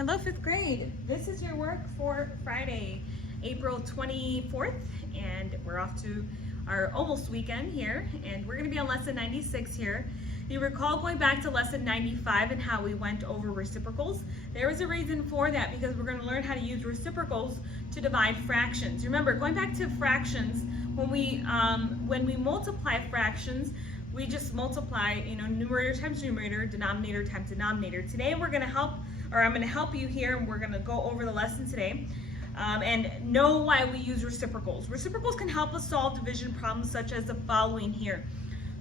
Hello, fifth grade. This is your work for Friday, April 24th, and we're off to our almost weekend here, and we're going to be on lesson 96 here. You recall going back to lesson 95 and how we went over reciprocals. There was a reason for that because we're going to learn how to use reciprocals to divide fractions. Remember, going back to fractions, when we multiply fractions, we just multiply, numerator times numerator, denominator times denominator. Today I'm going to help you here, and we're going to go over the lesson today and know why we use reciprocals. Reciprocals can help us solve division problems such as the following here.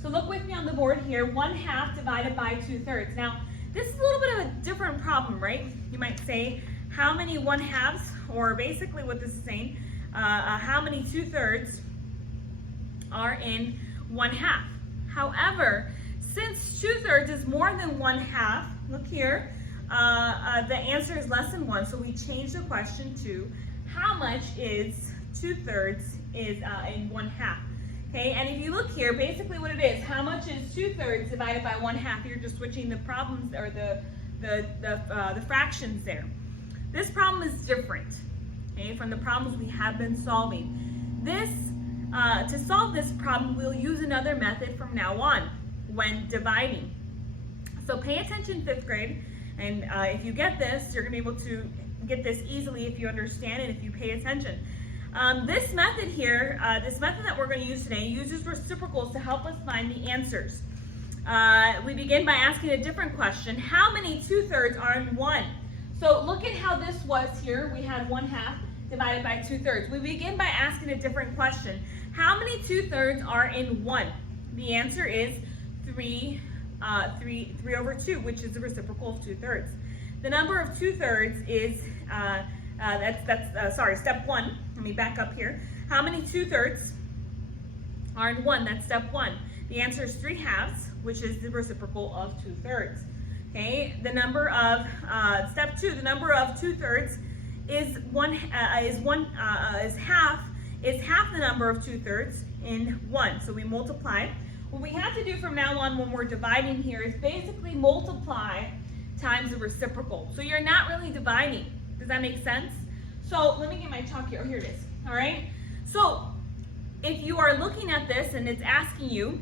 So look with me on the board here, 1/2 divided by 2/3. Now, this is a little bit of a different problem, right? You might say, how many 1/2s, or basically what this is saying, how many 2/3 are in 1/2? However, since 2/3 is more than 1/2, look here, the answer is less than 1, so we change the question to how much is 2/3 is in 1/2. Okay, and if you look here, basically what it is, how much is 2/3 divided by 1/2? You're just switching the problems or the fractions there. This problem is different, okay, from the problems we have been solving. To solve this problem, we'll use another method from now on when dividing. So pay attention, fifth grade, and if you get this, you're going to be able to get this easily if you understand it, if you pay attention. This method here, this method that we're going to use today, uses reciprocals to help us find the answers. We begin by asking a different question. How many 2/3 are in 1? So look at how this was here. We had 1/2 divided by 2/3. We begin by asking a different question. How many 2/3 are in 1? The answer is 3 over 2, which is the reciprocal of 2/3. The number of 2/3 is, step 1. Let me back up here. How many 2/3 are in 1? That's step 1. The answer is 3/2, which is the reciprocal of 2/3. Okay, the number of, step 2, the number of 2/3 is half the number of 2/3 in 1. So we multiply. What we have to do from now on when we're dividing here is basically multiply times the reciprocal. So you're not really dividing. Does that make sense? So let me get my chalk here. Oh, here it is. All right. So if you are looking at this and it's asking you,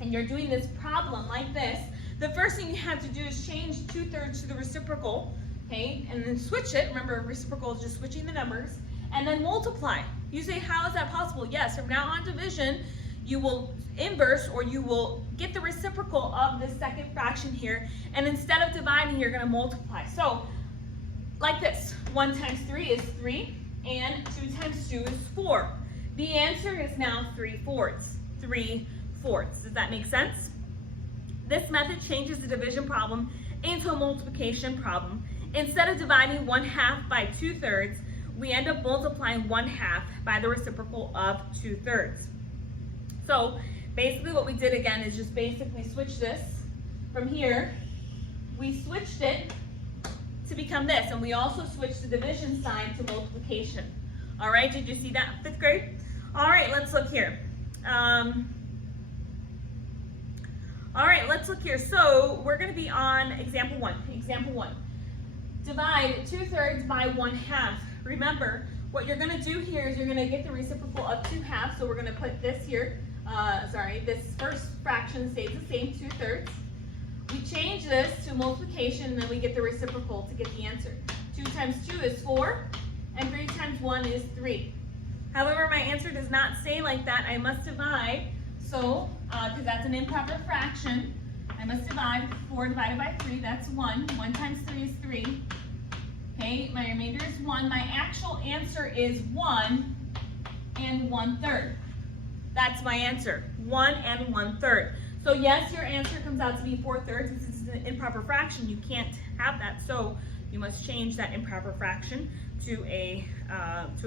and you're doing this problem like this, the first thing you have to do is change 2/3 to the reciprocal, okay, and then switch it. Remember, reciprocal is just switching the numbers, and then multiply. You say, how is that possible? Yes, from now on division, you will inverse, or you will get the reciprocal of the second fraction here, and instead of dividing, you're going to multiply. So like this, 1 times 3 is 3, and 2 times 2 is 4. The answer is now 3/4. 3/4. Does that make sense? This method changes the division problem into a multiplication problem. Instead of dividing 1/2 by 2/3, we end up multiplying 1/2 by the reciprocal of 2/3. So basically what we did again is just basically switch this from here. We switched it to become this, and we also switched the division sign to multiplication. All right, did you see that, fifth grade? All right, let's look here. All right, let's look here. So we're going to be on example 1. Example 1. Divide 2/3 by 1/2. Remember, what you're going to do here is you're going to get the reciprocal of 2/2. So we're going to put this here. This first fraction stays the same, 2/3. We change this to multiplication, and then we get the reciprocal to get the answer. 2 times 2 is 4, and 3 times 1 is 3. However, my answer does not say like that. I must divide. So, because that's an improper fraction, I must divide. 4 divided by 3, that's 1. 1 times 3 is 3. Okay, my remainder is 1. My actual answer is 1 and 1/3. That's my answer, 1 and 1/3. So yes, your answer comes out to be 4/3. Since it's an improper fraction, you can't have that. So you must change that improper fraction to a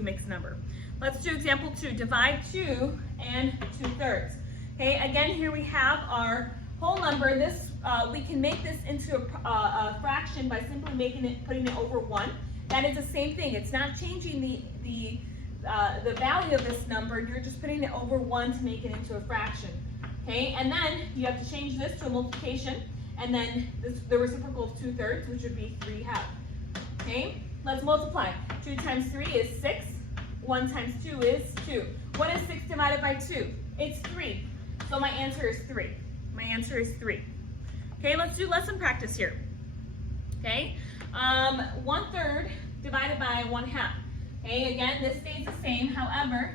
mixed number. Let's do example 2. Divide 2 and 2/3. Okay, again, here we have our whole number. This we can make this into a fraction by simply putting it over 1. That is the same thing. It's not changing the value of this number. You're just putting it over 1 to make it into a fraction. Okay, and then you have to change this to a multiplication, and then the reciprocal of 2/3, which would be 3/2. Okay, let's multiply. 2 times 3 is 6. 1 times 2 is 2. What is 6 divided by 2? It's 3. So my answer is 3. My answer is 3. Okay, let's do lesson practice here. Okay, 1/3 divided by 1/2. Okay, again, this stays the same. However,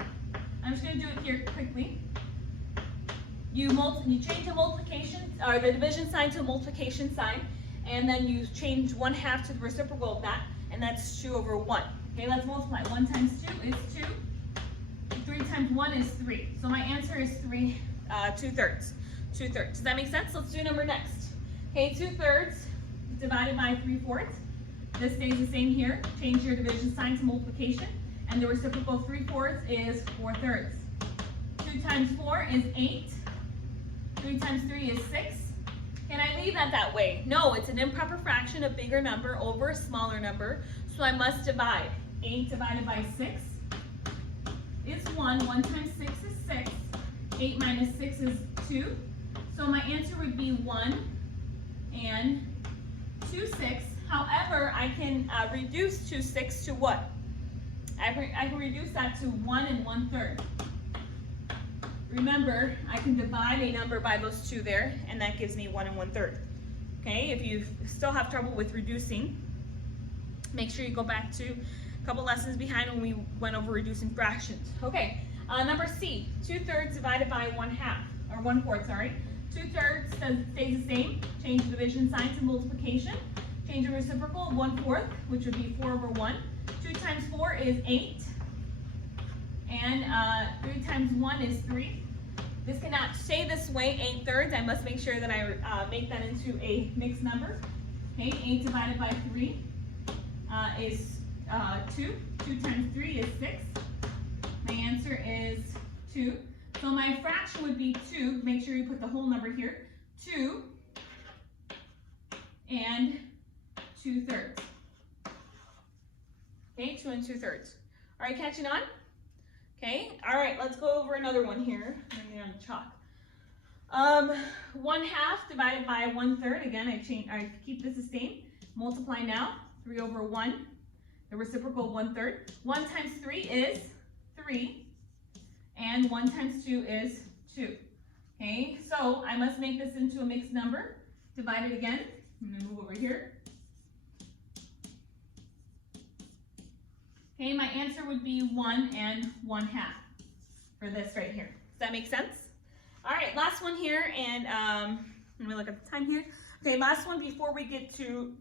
I'm just going to do it here quickly. You change the multiplication or the division sign to a multiplication sign, and then you change 1/2 to the reciprocal of that, and that's 2/1. Okay, let's multiply. 1 times 2 is 2. 3 times 1 is 3. So my answer is 3, 2/3. 2/3. Does that make sense? Let's do a number next. Okay, 2/3 divided by 3/4. This stays the same here. Change your division sign to multiplication, and the reciprocal 3/4 is 4/3. 2 times 4 is 8. 3 times 3 is 6. Can I leave that way? No, it's an improper fraction, a bigger number over a smaller number, so I must divide. 8 divided by 6 is 1. 1 times 6 is 6. 8 minus 6 is 2. So my answer would be 1 and 2/6. However, I can reduce 2/6 to what? I can reduce that to 1 and 1/3. Remember, I can divide a number by those two there, and that gives me 1 and 1/3. Okay, if you still have trouble with reducing, make sure you go back to a couple lessons behind when we went over reducing fractions. Okay, number C, 2/3 divided by 1/2, or 1/4, sorry. 2/3 stays the same. Change the division sign to multiplication. Change the reciprocal, 1/4, which would be 4/1. 2 times 4 is 8. And 3 times 1 is 3. This cannot stay this way, 8/3. I must make sure that I make that into a mixed number. Okay, 8 divided by 3 is 2. 2 times 3 is 6. My answer is 2. So my fraction would be 2. Make sure you put the whole number here. 2 and 2/3. Okay, 2 and 2/3. All right, catching on? Okay, all right, let's go over another one here. Bring it on the chalk. 1/2 divided by 1/3. Again, I keep this the same. Multiply now. 3/1. The reciprocal 1/3. 1 times 3 is 3. And 1 times 2 is 2. Okay, so I must make this into a mixed number. Divide it again. I'm going to move over here. Okay, my answer would be 1 and 1/2 for this right here. Does that make sense? All right, last one here, and let me look at the time here. Okay, last one before we get to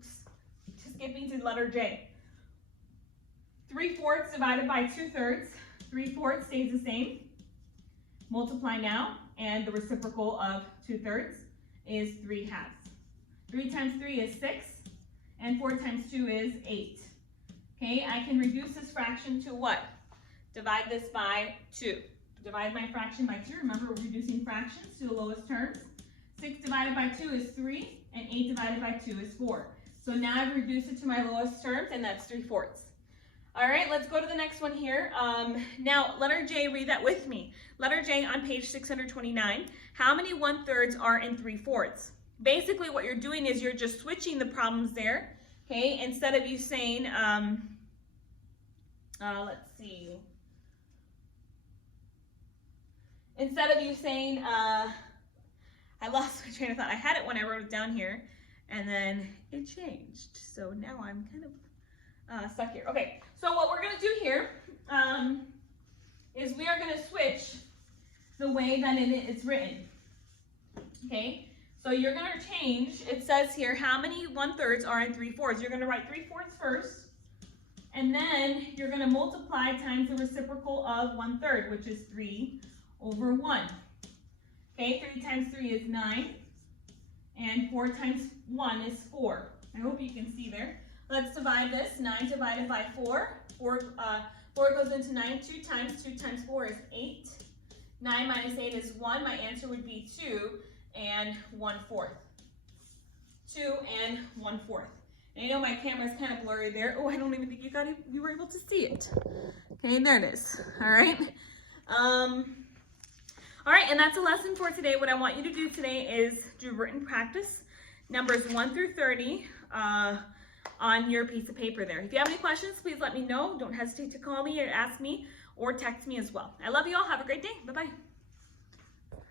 skipping to letter J. 3/4 divided by 2/3. 3/4 stays the same. Multiply now, and the reciprocal of 2/3 is 3/2. 3 times 3 is 6, and 4 times 2 is 8. Okay, I can reduce this fraction to what? Divide this by 2. Divide my fraction by 2. Remember, we're reducing fractions to the lowest terms. 6 divided by 2 is 3, and 8 divided by 2 is 4. So now I've reduced it to my lowest terms, and that's 3/4. All right, let's go to the next one here. Now, letter J, read that with me. Letter J on page 629. How many 1/3 are in 3/4? Basically, what you're doing is you're just switching the problems there. Okay, instead of you saying, let's see. Instead of you saying, I lost my train of thought. I had it when I wrote it down here, and then it changed. So now I'm kind of stuck here. Okay, so what we're going to do here is we are going to switch the way that it's written. Okay, so you're going to change, it says here, how many 1/3 are in 3/4? You're going to write 3/4 first, and then you're going to multiply times the reciprocal of 1/3, which is 3/1. Okay, 3 times 3 is 9, and 4 times 1 is 4. I hope you can see there. Let's divide this. 9 divided by 4. 4 goes into 9 2 times. 2 times 4 is 8. 9 minus 8 is 1. My answer would be 2 and 1/4. 2 and 1/4. And I know my camera's kind of blurry there. Oh, I don't even think you were able to see it. Okay, there it is. All right. All right, and that's a lesson for today. What I want you to do today is do written practice, numbers 1 through 30, on your piece of paper there. If you have any questions, please let me know. Don't hesitate to call me or ask me or text me as well. I love you all. Have a great day. Bye-bye.